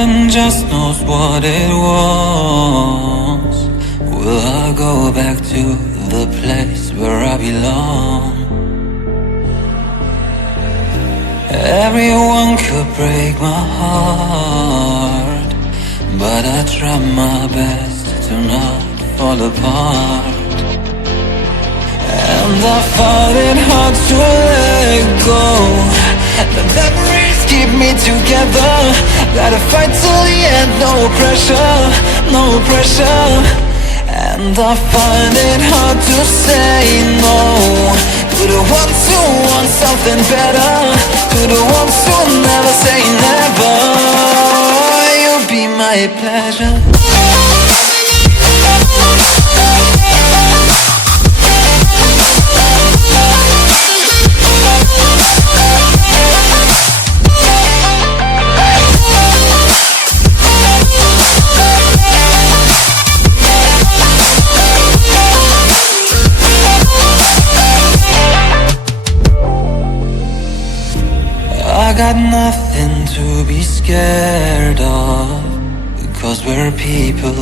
heaven just knows what it was. Will I go back to the place where I belong? Everyone could break my heart, but I try my best to not fall apart. And I find it hard to let go. The memories keep me together. Gotta fight till the end, no pressure, no pressure. And I find it hard to say no to the ones who want something better, to the ones who never say never. You'll be my pleasure. I got nothing to be scared of, because we're people